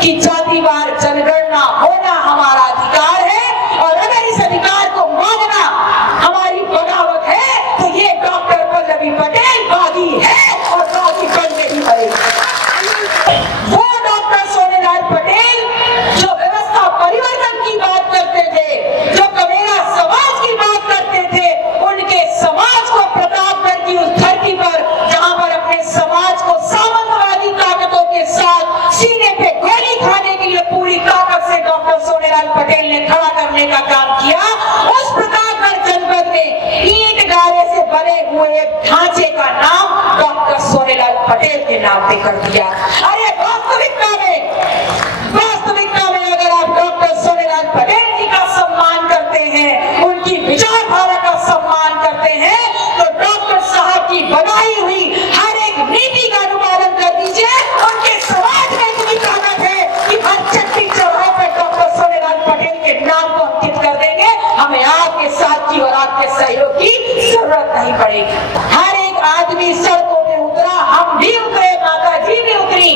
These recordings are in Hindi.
कि जातिवार जनगणना होना हमारा अधिकार है और अगर इस अधिकार को मानना हमारी बगावत है तो ये डॉक्टर पल्लवी पटेल बागी है और बागी बन के ही मरेगी। वो डॉक्टर सोनेलाल पटेल जो व्यवस्था परिवर्तन की बात करते थे, जो कमेरा समाज की बात करते थे, उनके समाज को प्रतापगढ़ की उस धरती पर जहां पर अपने समाज को सामंतवादी ताकतों के साथ सीने पे गोली खाने के लिए पूरी ताकत से डॉक्टर सोनेलाल पटेल ने खड़ा करने का काम किया, उस प्रतापगढ़ जनपद में ईंट गारे से बने हुए ढांचे का नाम डॉक्टर सोनेलाल पटेल के नाम पे कर दिया। अरे वास्तविकता में अगर आप डॉक्टर सोनेलाल पटेल जी का सम्मान करते हैं, उनकी विचारधारा का सम्मान करते हैं, तो डॉक्टर साहब की बनाई हुई हर एक नीति का अनुपालन कर दीजिए। उनके समाज में इतनी ताकत है कि हर चट्टी चौराहे पर डॉक्टर सोनेलाल पटेल के नाम को अंकित कर देंगे। हमें आपके साथ की और आपके सहयोग की जरूरत नहीं पड़ेगी। हर एक आदमी सड़कों पे उतरा, हम भी उतरे, माता जी भी उतरी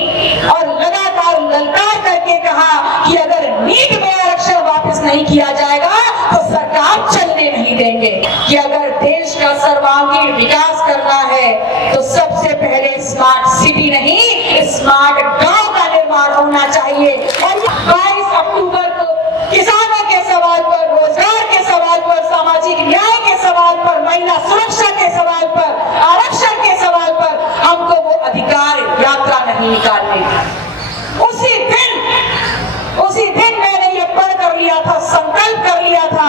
और लगातार ललकार करके कहा कि अगर नीट में आरक्षण वापस नहीं किया जाएगा तो सरकार चलने नहीं देंगे। कि अगर देश का सर्वांगीण विकास करना है तो सबसे पहले स्मार्ट सिटी नहीं, स्मार्ट गांव का निर्माण होना चाहिए। और 22 अक्टूबर को किसानों के सवाल पर, रोजगार के सवाल पर, सामाजिक न्याय के सवाल पर, महिला सुरक्षा के सवाल पर, आरक्षण के सवाल पर हमको वो अधिकार यात्रा नहीं निकालनी थी। उसी दिन मैंने ये पढ़ कर लिया था, संकल्प कर लिया था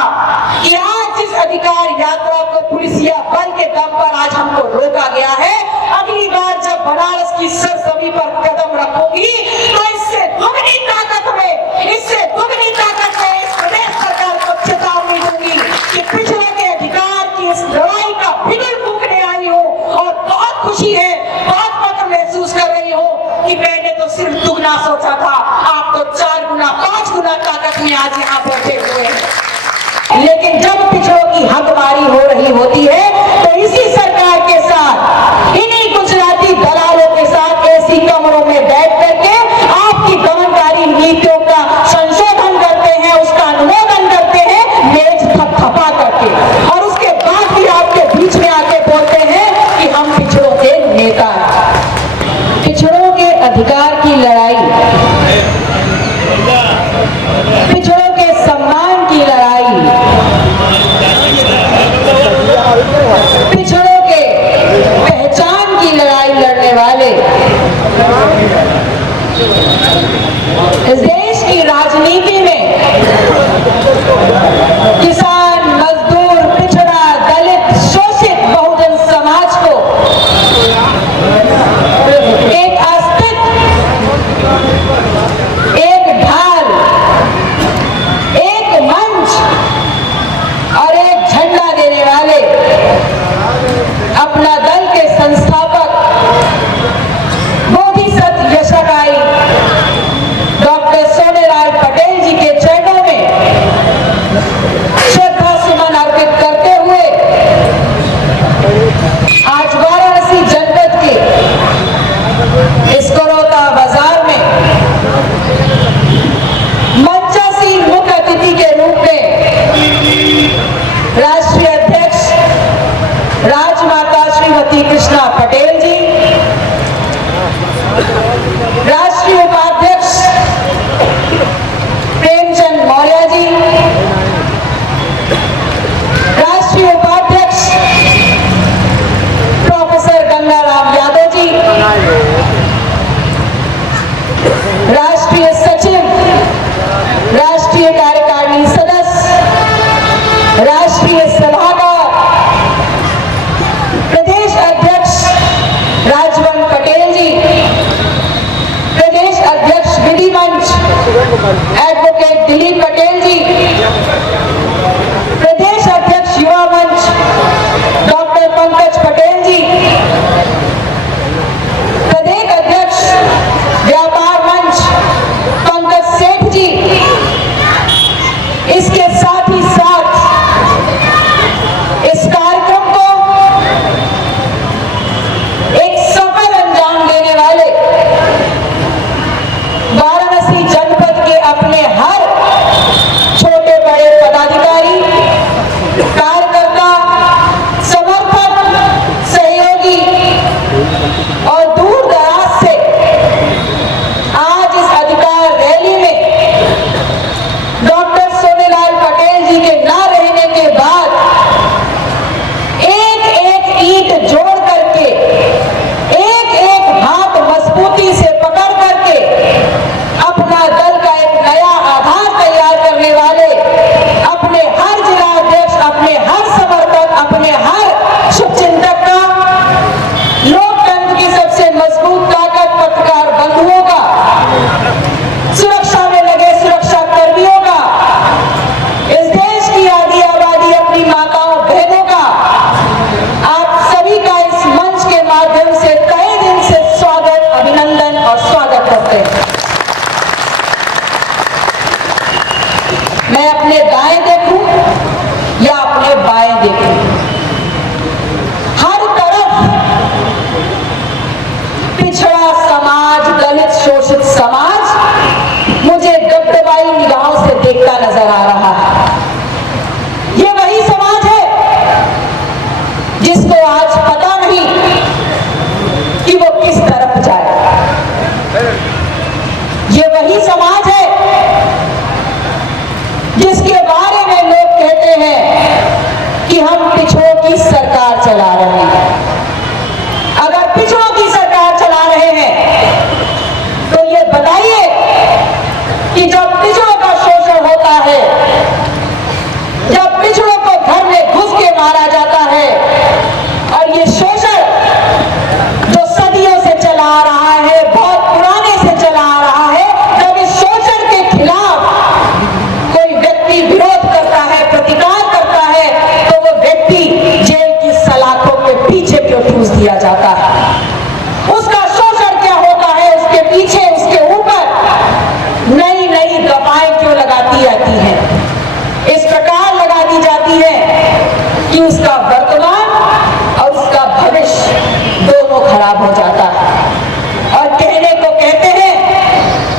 कि आज जिस अधिकार यात्रा को पुलिसिया बल के दम पर आज हमको रोका गया है, अगली बार जब बनारस की सरजमी पर कदम रखूंगी तो इससे दुगनी ताकत में इस प्रदेश सरकार को चेतावनी दूंगी कि पिछड़े के अधिकार की इस लड़ाई का बिगुल फूंकने आई हूँ और बहुत खुशी है, बहुत फख्र महसूस कर रही हूँ कि मैंने तो सिर्फ दुगना सोचा था, आप तो 4 गुना 5 गुना ताकत में आज यहाँ बैठे हुए हैं। लेकिन जब पिछड़ों की हकमारी हो रही होती है तो इसी सरकार के साथ, इन्हीं गुजराती दलालों के साथ ऐसी कमरों में बैठ करके आपकी दमनकारी नीतियों का संशोधन करते हैं, उसका अनुमोदन करते हैं, मेज थपथपा करके, और उसके बाद भी आपके बीच में आके बोलते हैं कि हम पिछड़ों के नेता हैं। पिछड़ों के अधिकार की लड़ाई, पिछड़ों के सम्मान की लड़ाई, पिछड़ों के पहचान की लड़ाई लड़ने वाले इस देश की राजनीति में किसान, मजदूर, पिछड़ा, दलित, शोषित बहुजन समाज को एक अस्तित्व, एक ढाल, एक मंच और एक झंडा देने वाले अपना दल के संस्थापक बोधिसत्व यशोगाई डॉक्टर सोनेलाल पटेल जी के चरणों में श्रद्धा सुमन अर्पित करते हुए आज वाराणसी जनपद के इस करोता बाजार में मंचासीन मुख्य अतिथि के रूप में राष्ट्रीय अध्यक्ष राजमाता श्रीमती कृष्णा पटेल जी, राष्ट्रीय उपाध्यक्ष प्रेमचंद मौर्य जी, राष्ट्रीय उपाध्यक्ष प्रोफेसर गंगाराम यादव जी, राष्ट्रीय सचिव, राष्ट्रीय कार्यकारिणी सदस्य, राष्ट्रीय सलाहकार, प्रदेश अध्यक्ष राजवंत पटेल जी, प्रदेश अध्यक्ष विधि मंच एडवोकेट दिलीप पटेल जी, प्रदेश अध्यक्ष युवा मंच डॉक्टर पंकज पटेल जी, प्रदेश अध्यक्ष व्यापार मंच पंकज सेठ जी, इसके साथ ही साथ इस कार्यक्रम को एक सफल अंजाम देने वाले वाराणसी देखी, हर तरफ पिछड़ा समाज, दलित शोषित समाज मुझे दबदबाई निगाहों से देखता नजर आ रहा है। ये वही समाज है जिसको आज पता नहीं कि वो किस तरफ जाए। ये वही समाज है जिसके बारे में लोग कहते हैं कि हम पिछड़ों की सरकार चला रहे हैं। अगर पिछड़ों की सरकार चला रहे हैं तो ये बताइए कि जब पिछड़ों का शोषण होता है, जब पिछड़ों को घर में घुस के मारा जाता है, और ये शोषण जो सदियों से चला आ रहा है, बहुत पुराने से चला आ रहा है, जब इस शोषण के खिलाफ कोई व्यक्ति विरोध करता है, प्रतिकार करता है, तो वो व्यक्ति जेल की सलाखों के पीछे क्यों ठूस दिया जाता है? उसका शोषण क्या होता है, उसके पीछे, उसके ऊपर नई नई दवाएं क्यों लगाती जाती हैं? इस प्रकार लगा दी जाती है कि उसका वर्तमान और उसका भविष्य दोनों खराब हो जाता है। और कहने को कहते हैं,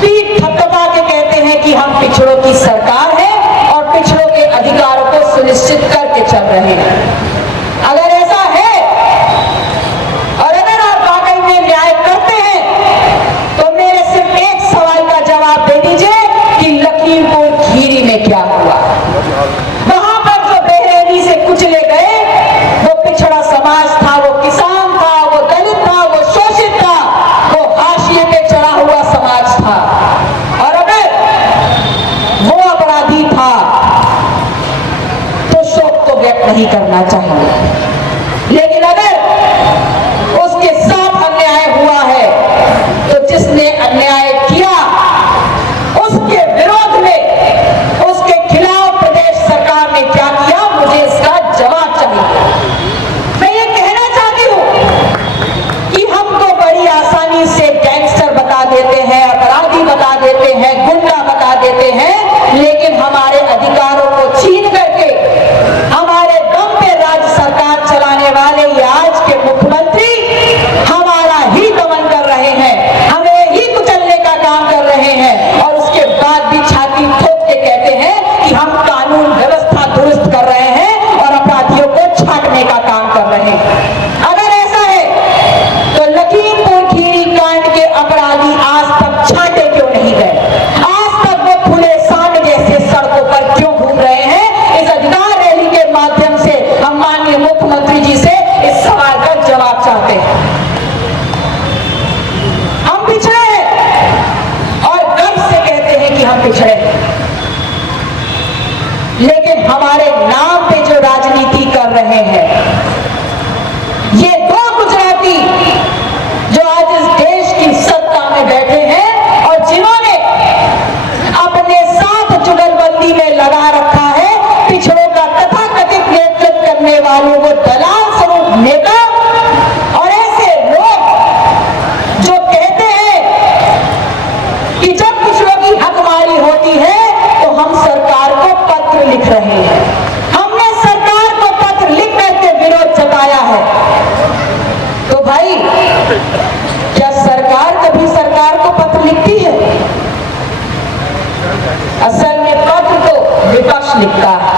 पीठ थपथपा के कहते हैं कि हम पिछड़ों की सरकार है और पिछड़ों के अधिकारों को सुनिश्चित करके चल रहे हैं। अगर ऐसा है और अगर आप वाकई में न्याय करते हैं तो मेरे सिर्फ एक सवाल का जवाब दे दीजिए कि लखीमपुर खीरी में क्या हुआ? वहां पर जो बेरहमी से कुचले गए वो पिछड़ा समाज था, वो किसान था, वो दलित था, वो शोषित था, वो हाशिए पे चढ़ा हुआ समाज था। और अगर वो अपराधी था तो शोक तो व्यक्त नहीं करना चाहिए, लेकिन अगर उसके साथ अन्याय हुआ है तो जिसने अन्याय किया उसके विरोध में, उसके खिलाफ प्रदेश सरकार ने क्या किया, मुझे इसका जवाब चाहिए। मैं ये कहना चाहती हूं कि हम तो बड़ी आसानी से गैंगस्टर बता देते हैं, अपराधी बता देते हैं, गुंडा बता देते हैं, लेकिन हमारे अधिकारों को छीन करके हमारे दम पे राज्य सरकार चलाने वाले ये आज के मुख्यमंत्री हमारा ही दमन कर रहे हैं, हमें ही कुचलने का काम कर रहे हैं, और उसके बाद भी छाती ठोक के कहते हैं कि हम कानून व्यवस्था दुरुस्त कर रहे हैं और अपराधियों को छांटने का काम कर रहे हैं। अगर ऐसा है तो लखीमपुर खीरी कांड के अपराधी आज तक छांटे क्यों नहीं गए? आज तक वो खुले सांड जैसे सड़कों पर क्यों घूम रहे हैं? इस अधिकार रैली के माध्यम से हम माननीय मुख्यमंत्री जी से इस सवाल का जवाब चाहते हैं। हम पिछड़े हैं और गर्व से कहते हैं कि हम पिछड़े हैं, लेकिन हमारे नाम पे जो राजनीति कर रहे हैं ये दो गुजराती जो आज इस देश की सत्ता में बैठे हैं और जिन्होंने अपने साथ जुगलबंदी में लगा रखा है पिछड़ों का तथाकथित नेतृत्व करने वालों को दलाल स्वरूप नेता, और ऐसे लोग जो कहते हैं कि जब पिछड़ों की हकमारी होती है तो हम सरकार को पत्र लिख रहे हैं। हमने सरकार को पत्र लिख करके विरोध जताया है। तो भाई, क्या सरकार कभी सरकार को पत्र लिखती है? असल में पत्र तो विपक्ष लिखता है,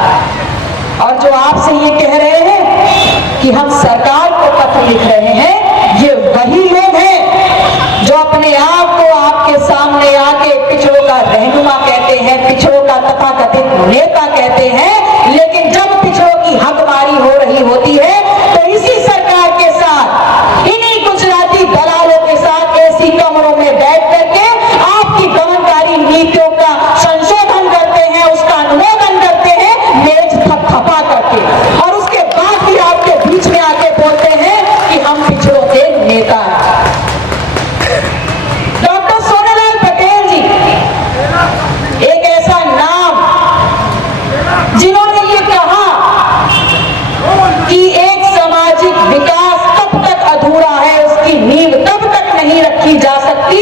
और जो आपसे ये कह रहे हैं कि हम सरकार को पत्र लिख रहे हैं, ये वही लोग हैं जो अपने आप को आपके सामने आके पिछड़ों का रहनुमा कहते हैं, पिछड़ों का तथाकथित नेता कहते हैं, लेकिन जब पिछड़ों की हकमारी हो रही होती है तो इसी सरकार के साथ, इन्हीं गुजराती दलालों के साथ ऐसी कमरों में बैठ करके आपकी दमनकारी नीतियों का संशोधन करते हैं, उसका अनुमोदन करते हैं, मेज थपथपा करके, और उसके बाद भी आपके बीच में आके बोलते हैं कि हम पिछड़ों के नेता हैं। डॉक्टर सोनालाल पटेल जी एक ऐसा नाम जिन्होंने ये कहा कि एक सामाजिक विकास तब तक अधूरा है, उसकी नींव तब तक नहीं रखी जा सकती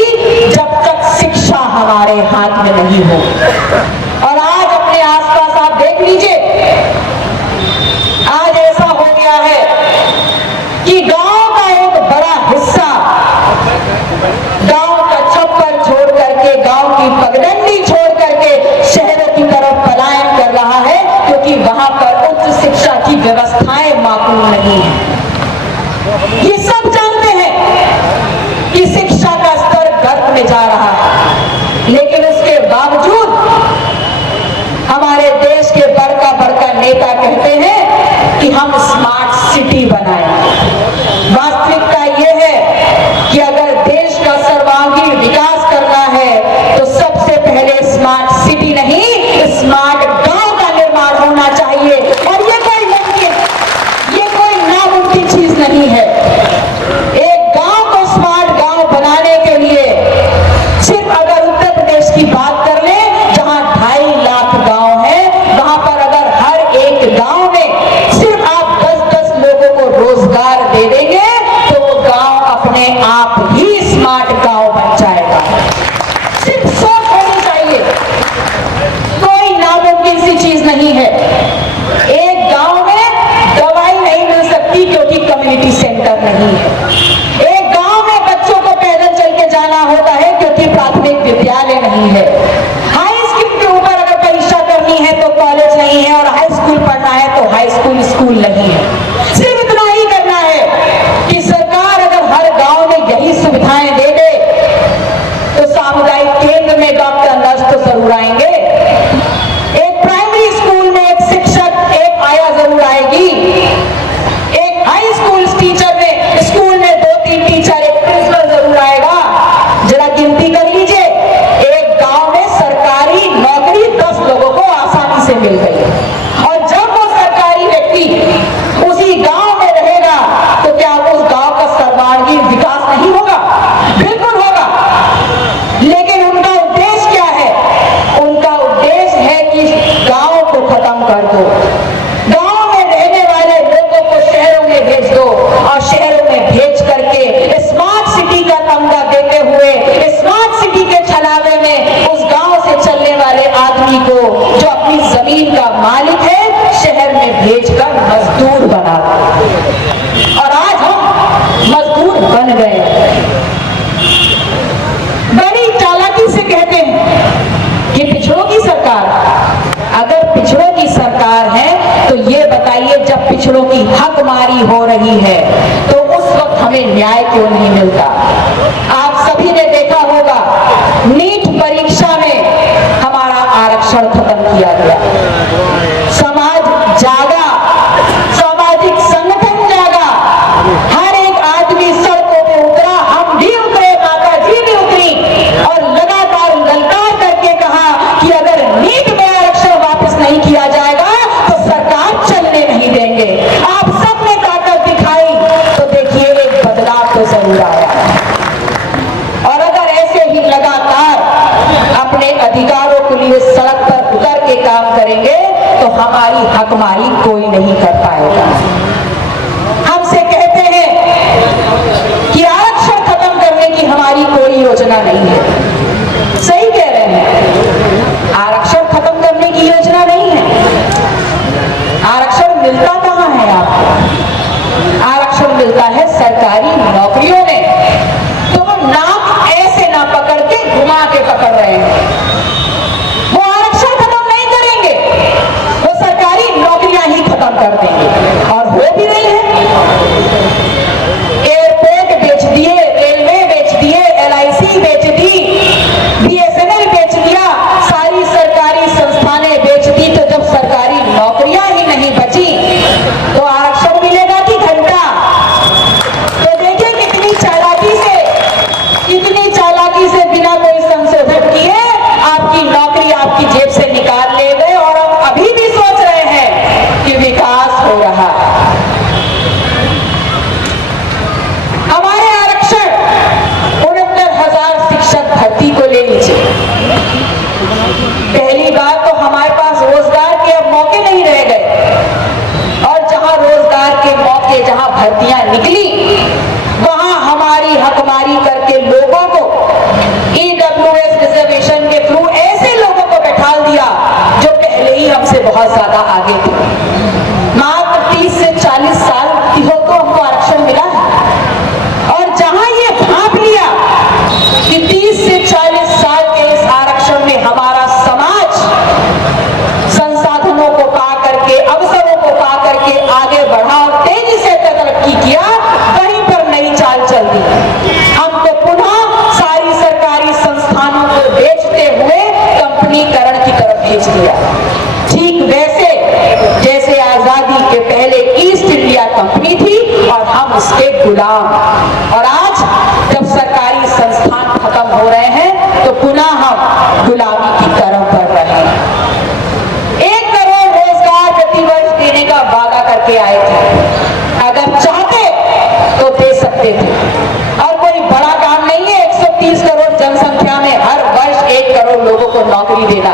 जब तक शिक्षा हमारे हाथ में नहीं हो। और आज अपने आसपास आप देख लीजिए, आज नहीं है। ये सब जानते हैं कि शिक्षा का स्तर गर्त में जा रहा है, लेकिन उसके बावजूद हमारे देश के बड़का बड़का नेता कहते हैं कि हम स्मार्ट सिटी बनाएं। वास्तविकता यह है कि अगर देश का सर्वांगीण विकास करना है तो सबसे पहले स्मार्ट सिटी नहीं, स्मार्ट गांव का निर्माण होना चाहिए। और ये कोई नामुमकिन चीज नहीं है। एक गांव को स्मार्ट गांव बनाने के लिए सिर्फ अगर उत्तर प्रदेश की बात कर ले, जहां 2.5 लाख गांव है, वहां पर अगर हर एक गांव में सिर्फ आप 10-10 लोगों को रोजगार दे देंगे तो वो गांव अपने आप ही स्मार्ट गांव बन जाएगा। सिर्फ सोच होनी चाहिए, कोई नामुमकिन सी चीज नहीं है। एक गांव में दवाई नहीं मिल सकती क्योंकि कम्युनिटी सेंटर नहीं है। एक गांव में बच्चों को पैदल चल के जाना होता है क्योंकि प्राथमिक विद्यालय नहीं है। हाई स्कूल के ऊपर अगर परीक्षा करनी है तो कॉलेज नहीं है, और हाई स्कूल पढ़ना है तो हाई स्कूल नहीं है। सिर्फ इतना ही करना है कि सरकार अगर हर गांव में यही सुविधाएं दे दे तो सामुदायिक केंद्र में डॉक्टर नर्स तो जरूर आएंगे। एक प्राइमरी स्कूल में एक शिक्षक एक आया जरूर आएगी। एक हाई स्कूल टीचर में स्कूल में 2-3 टीचर, एक प्रिंसिपल जरूर आएगा। जरा गिनती कर लीजिए, एक गांव में सरकारी नौकरी 10 लोगों को आसानी से मिल गई। और जब वो सरकारी व्यक्ति उसी गांव में रहेगा तो क्या उस गांव का सर्वांगीण विकास नहीं होगा? बिल्कुल होगा। लेकिन उनका उद्देश्य क्या है? उनका उद्देश्य है कि गांव को खत्म कर दो, गांव में रहने वाले लोगों को शहरों में भेज दो, और शहरों में भेज करके स्मार्ट सिटी का तमगा देते हुए स्मार्ट सिटी के छलावे में उस गांव से चलने वाले आदमी को, जो अपनी जमीन का मालिक है, शहर में भेजकर मजदूर बना दो। और आज हम मजदूर बन गए। बड़ी चालाकी से कहते हैं कि पिछड़ों की सरकार। अगर पिछड़ों की सरकार है तो ये बताइए, जब पिछड़ों की हकमारी हो रही है तो उस वक्त हमें न्याय क्यों नहीं मिलता? आप सभी ने देखा होगा, नीट परीक्षा में हमारा आरक्षण खत्म किया गया। समाज जागा, सामाजिक संगठन जागा, हर एक आदमी सड़कों पे उतरा, हम भी उतरे, माता जी भी उतरी, और लगातार ललकार करके कहा कि अगर नीट में आरक्षण वापस नहीं किया जाएगा तो सरकार चलने नहीं देंगे। आप सबने ताकत दिखाई तो देखिए एक बदलाव तो जरूर आया। और अगर ऐसे ही लगातार अपने अधिकारों के लिए सड़क पर उतर के काम करेंगे तो हमारी हकमारी कोई नहीं कर पाएगा। हमसे कहते हैं कि आरक्षण खत्म करने की हमारी कोई योजना नहीं है। सही कह रहे हैं, आरक्षण खत्म करने की योजना नहीं है। आरक्षण मिलता कहां है आपको? आरक्षण मिलता है सरकारी नौकरियों में। तो वो नाक ऐसे ना पकड़ के घुमा के पकड़ रहे हैं। वो आरक्षण खत्म नहीं करेंगे, वो सरकारी नौकरियां ही खत्म कर देंगे, और हो भी रही है। एयरपोर्ट बेच दिए, रेलवे बेच दिए, LIC बेच दी, BSNL कुर्बानी देना,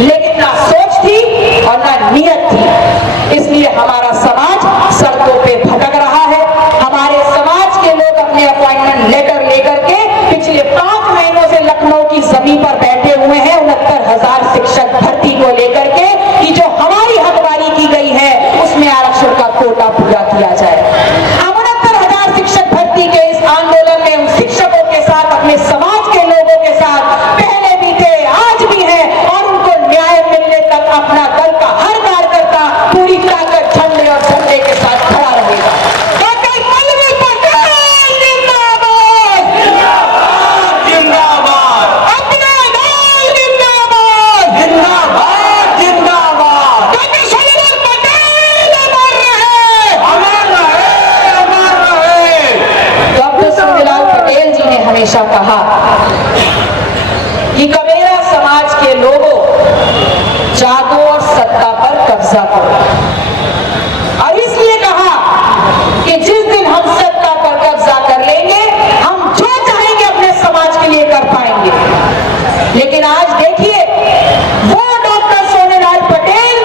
लेकिन ना सोच थी और ना नियत थी। इसलिए हमारा समाज सड़कों पे भटक रहा है। हमारे समाज के लोग अपने अपॉइंटमेंट लेटर लेकर के पिछले 5 महीनों से लखनऊ की जमीन पर बैठे हुए हैं 69,000 शिक्षक भर्ती को लेकर के कि जो हमारी हकदारी की गई है उसमें आरक्षण का कोटा पूरा किया जाए। 69,000 शिक्षक भर्ती के इस आंदोलन में उन शिक्षकों के साथ, अपने समाज के लोगों के साथ पहले भी थे, आज भी है और उनको न्याय मिलने तक अपना दल का हर कार्यकर्ता पूरी ताकत झंडे और झंडे के साथ खड़ा रहेगा। हमेशा कहा कि कमेरा समाज के लोगों, जागो और सत्ता पर कब्जा करो। और इसलिए कहा कि जिस दिन हम सत्ता पर कब्जा कर लेंगे, हम जो चाहेंगे अपने समाज के लिए कर पाएंगे। लेकिन आज देखिए, वो डॉक्टर सोनेलाल पटेल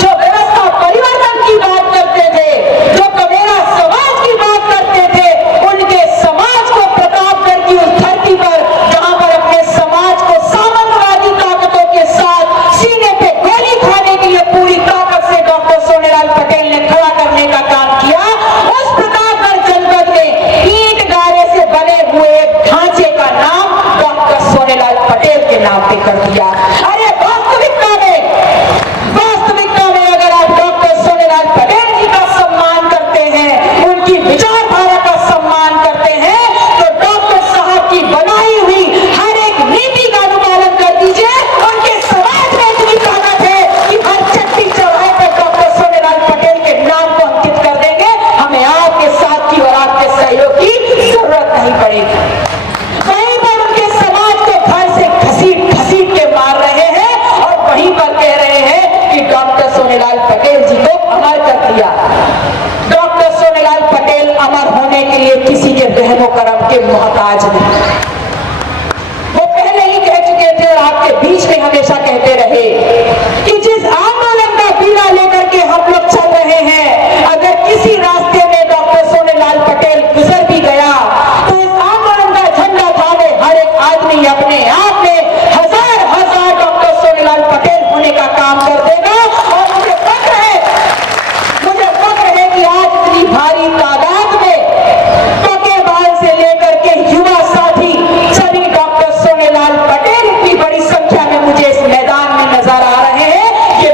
जो व्यवस्था परिवर्तन की बात करते थे, जो कमेरा समाज की बात करते थे, उनके समाज को प्रतापगढ़ की उस धरती पर, जहां पर अपने समाज को सामंतवादी ताकतों के साथ सीने पे गोली खाने के लिए पूरी ताकत से डॉक्टर सोनेलाल पटेल ने खड़ा करने का काम किया, उस प्रतापगढ़ जनपद में ईंट गारे से बने हुए ढांचे का नाम डॉक्टर सोनेलाल पटेल के नाम पे कर दिया। अरे वास्तविकता में अगर आप डॉक्टर सोनेलाल पटेल जी का सम्मान करते हैं, उनकी विचारधारा का सम्मान करते हैं, तो डॉक्टर साहब की बनाई हुई हर एक नीति का अनुपालन कर दीजिए। उनके समाज में इतनी ताकत है कि हर चट्टी चौराहे पर डॉक्टर सोनेलाल पटेल के नाम को अंकित कर देंगे। हमें आपके साथ की और आपके सहयोग की जरूरत नहीं पड़ेगी। वहीं पर उनके समाज को घर से घसीट के मार रहे हैं और वहीं पर कह रहे हैं कि डॉक्टर सोनेलाल पटेल जी को अमर कर दिया। डॉक्टर सोनेलाल पटेल अमर होने के लिए किसी के रहमो करम के मोहताज नहीं। वो पहले ही कह चुके थे और आपके बीच में हमेशा कहते रहे कि जिस आंदोलन का बीड़ा लेकर के हम लोग चल रहे हैं, अगर किसी रास्ते में डॉक्टर सोनेलाल पटेल गुजर भी गया तो इस आंदोलन का झंडा थामे हर एक आदमी अपने आप में हजार डॉक्टर सोनेलाल पटेल होने का काम कर देगा। और मुझे फक्र है कि आज इतनी भारी तादाद में पके बाल से लेकर के युवा साथी सभी डॉक्टर सोनेलाल पटेल की बड़ी संख्या में मुझे इस मैदान में नजर आ रहे हैं। ये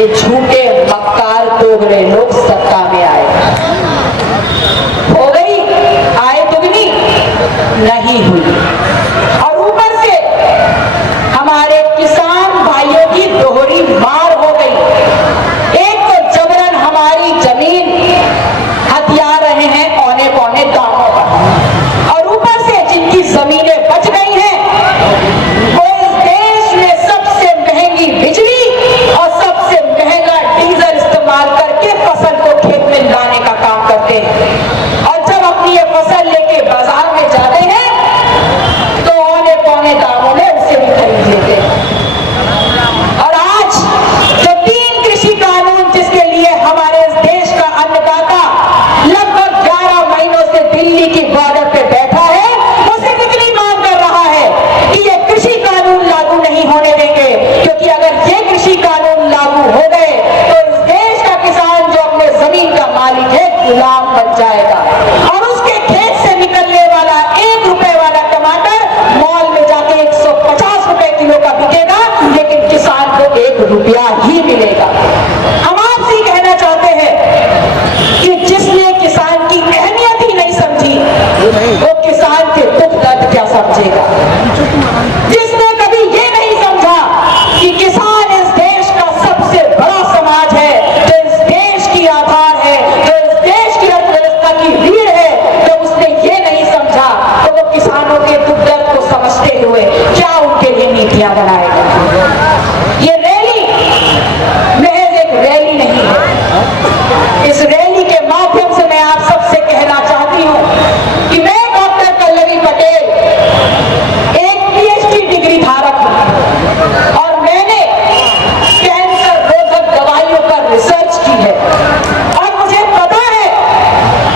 ये झूठे मक्कार दोगले लोग सत्ता में आए। हो गई आय दुगनी नहीं हुई, और ऊपर से हमारे किसान भाइयों की दोहरी मार हो गई। एक तो जबरन हमारी जमीन हथिया रहे हैं औने पौने दामों पर, और ऊपर से जिनकी जमीनें बच गई हैं वो इस देश में सबसे महंगी बिजली और सबसे महंगा डीजल इस्तेमाल करके फसल को खेत में लाने का काम करते हैं, और जब अपनी ये फसल लेके बाजार में जाते हैं तो औने पौने दामों में उसे भी खरीद लेते हैं। और आज जो 3 कृषि कानून जिसके लिए हमारे इस देश का अन्नदाता लगभग 11 महीनों से दिल्ली की बॉर्डर पे बैठा है, उसे कितनी मांग कर रहा है कि ये कृषि कानून लागू नहीं होने देंगे, क्योंकि अगर ये कृषि कानून लागू हो गए तो इस देश का किसान जो अपने जमीन का मालिक है गुलाम बन जाएगा, और उसके खेत से निकलने वाला 1 रुपए वाला टमाटर मॉल में जाके 150 रुपए किलो का बिकेगा, लेकिन किसान को 1 रुपया ही मिलेगा। हम आपसे ही कहना चाहते हैं कि जिसने किसान की अहमियत ही नहीं समझी वो किसान के दुख दर्द क्या समझेगा। जिसने कभी ये नहीं समझा कि किसान इस देश का सबसे बड़ा समाज है, जो इस देश की आधार है, जो इस देश की अर्थव्यवस्था की रीढ़ है, जब उसने ये नहीं समझा तो वो किसानों के दुख दर्द को समझते हुए क्या उनके लिए नीतियां बनाएगा। ये रैली महज एक रैली नहीं है। इस रैली के माध्यम से मैं आप सबसे कहना चाहती हूं कि मैं डॉक्टर पल्लवी पटेल एक पीएचडी डिग्री धारक हूं, और मैंने कैंसर रोधक दवाइयों पर रिसर्च की है, और मुझे पता है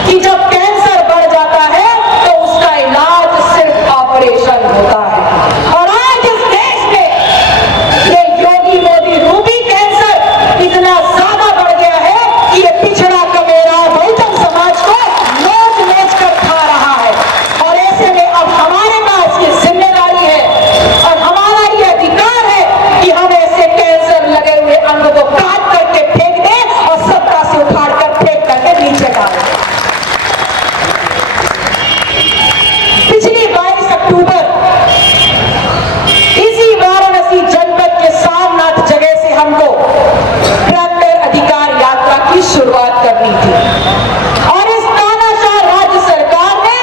कि जब कैंसर बढ़ जाता है तो उसका इलाज सिर्फ ऑपरेशन होता है। और आज इस देश में ये योगी मोदी रूबी कैंसर इतना ज्यादा बढ़ गया है कि ये पिछड़ा कमेरा बहुजन समाज को नोच नोच कर खा रहा है, और ऐसे में अब हमारे पास ये जिम्मेदारी है और हमारा ये अधिकार है कि हम ऐसे कैंसर लगे हुए अंग को काट करके फेंक दें और सत्ता से उखाड़ कर फेंक करके नीचे डालें। पिछली 22 अक्टूबर इसी वाराणसी जनपद के सारनाथ जगह से हमको ट्रैक्टर अधिकार यात्रा की शुरुआत करनी थी, और इस तानाशाह राज्य सरकार ने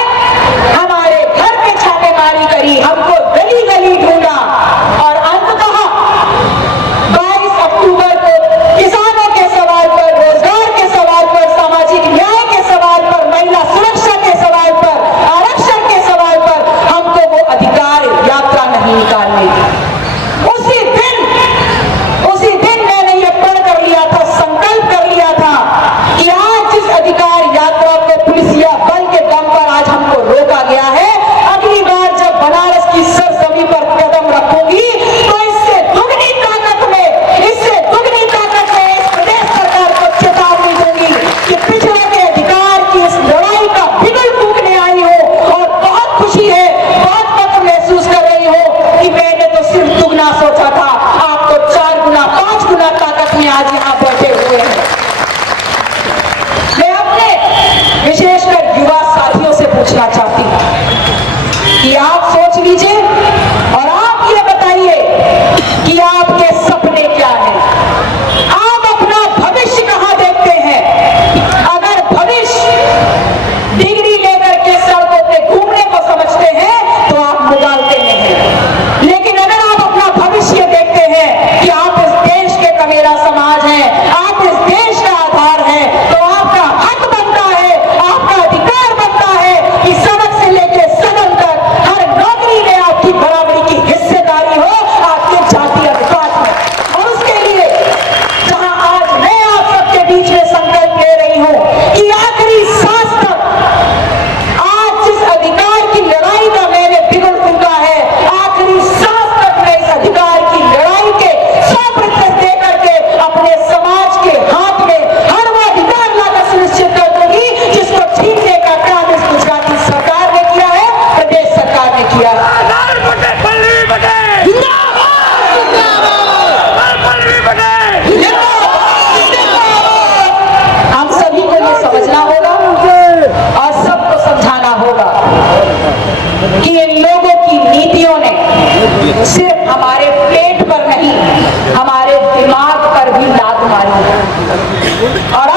हमारे घर पे छापेमारी करी, हमको गली गली ढूंढा, और अंततः 22 अक्टूबर को किसानों के सवाल पर, रोजगार के सवाल पर, सामाजिक न्याय के सवाल पर, महिला सुरक्षा के सवाल पर, आरक्षण के सवाल पर हमको वो अधिकार यात्रा नहीं निकालनी थी। उसी दिन मैंने ये प्रण कर लिया था, संकल्प कर लिया था कि आज जिस अधिकार यात्रा को पुलिसिया बल के दम पर आज हमको रोका गया है, अगली बार जब बनारस की सरजमी पर कदम रखूंगी तो इससे दुगनी ताकत में इस प्रदेश सरकार को चेतावनी दूंगी कि पिछड़े के अधिकार की इस लड़ाई का बिगुल फूंकने आई हो, और बहुत खुशी है, बहुत फख्र महसूस कर रही हो कि मैंने तो सिर्फ दुगना सोचा था, आप तो 4 गुना 5 गुना ताकत में आज यहाँ बैठे हुए हैं। मैं अपने विशेषकर युवा साथियों से पूछना चाहती हूँ कि आप सोच लीजिए और आप ये बताइए कि आपके सपने क्या हैं, आप अपना भविष्य कहां देखते हैं। अगर भविष्य डिग्री लेकर के सड़कों पे घूमने को समझते हैं तो आप मुगालते में हैं, लेकिन अगर आप अपना भविष्य देखते हैं कि आप इस देश के कमेरा समाज हैं, आप इस देश का आधार हैं, तो आपका हक बनता है, आपका अधिकार बनता है कि सड़क से लेकर सदन तक हर नौकरी में आपकी बराबरी कि इन लोगों की नीतियों ने सिर्फ हमारे पेट पर नहीं, हमारे दिमाग पर भी लात मारी है। और